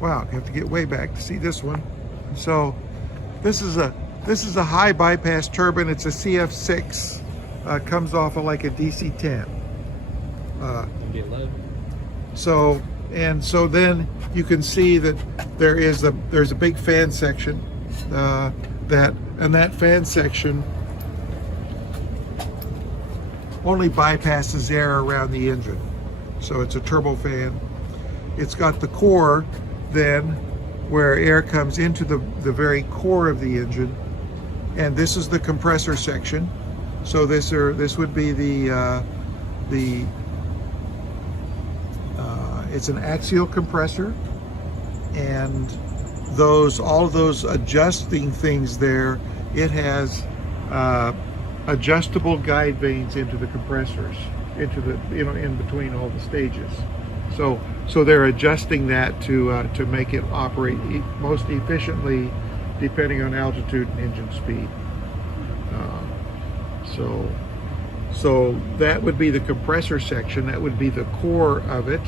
Wow, you have to get way back to see this one. So this is a high bypass turbine. It's a CF6. Comes off of like a DC-10. So then you can see that there's a big fan section. That fan section only bypasses air around the engine. So it's a turbofan. It's got the core then where air comes into the very core of the engine, and this is the compressor section. So this would be it's an axial compressor, and all of those adjusting things there, it has adjustable guide vanes into the compressors, into the in between all the stages. So they're adjusting that to make it operate most efficiently depending on altitude and engine speed. So that would be the compressor section. That would be the core of it.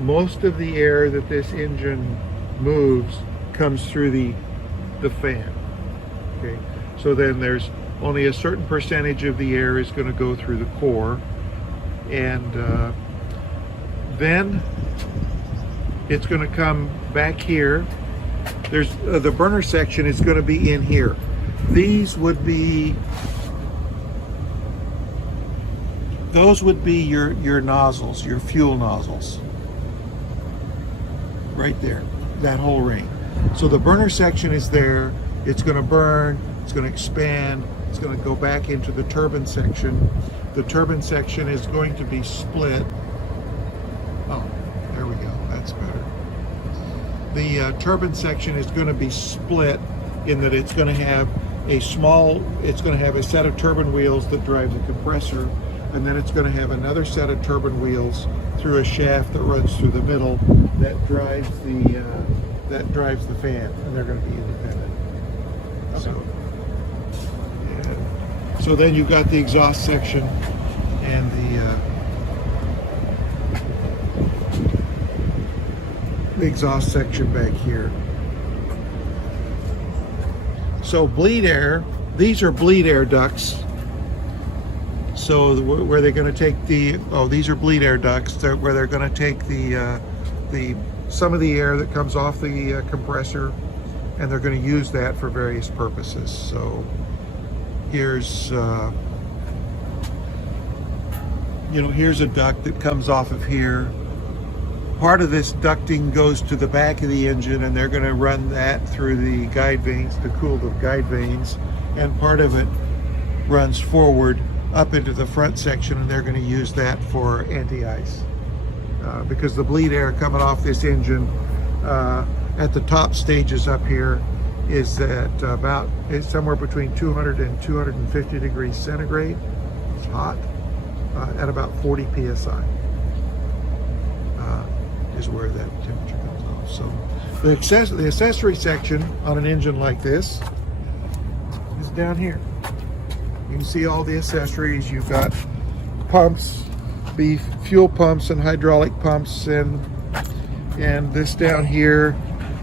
Most of the air that this engine moves comes through the fan. Okay, so then there's only a certain percentage of the air is going to go through the core, and then it's going to come back here. There's the burner section is going to be in here. Those would be your nozzles, your fuel nozzles, right there, that whole ring. So the burner section is there. It's going to burn. It's going to expand. It's going to go back into the turbine section. The turbine section is going to be split. Oh, there we go. That's better. The turbine section is going to be split in that it's going to have a set of turbine wheels that drive the compressor, and then it's going to have another set of turbine wheels through a shaft that runs through the middle that drives the fan, and they're going to be independent. Okay. So then you've got the exhaust section and the exhaust section back here. So bleed air, these are bleed air ducts. So where they're going to take these are bleed air ducts where they're going to take some of the air that comes off the compressor, and they're going to use that for various purposes. So here's here's a duct that comes off of here. Part of this ducting goes to the back of the engine, and they're going to run that through the guide vanes to cool the guide vanes, and part of it runs forward up into the front section, and they're going to use that for anti-ice, because the bleed air coming off this engine at the top stages up here is at it's somewhere between 200 and 250 degrees centigrade. It's hot at about 40 psi. Is where that temperature comes off. So the accessory section on an engine like this is down here. You can see all the accessories. You've got pumps, fuel pumps and hydraulic pumps, and this down here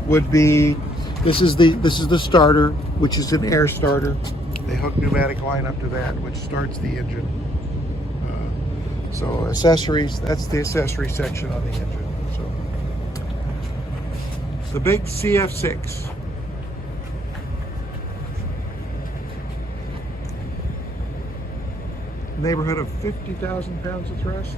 would be this is the starter, which is an air starter. They hook pneumatic line up to that, which starts the engine. So accessories, that's the accessory section on the engine. So the big CF6. Neighborhood of 50,000 pounds of thrust.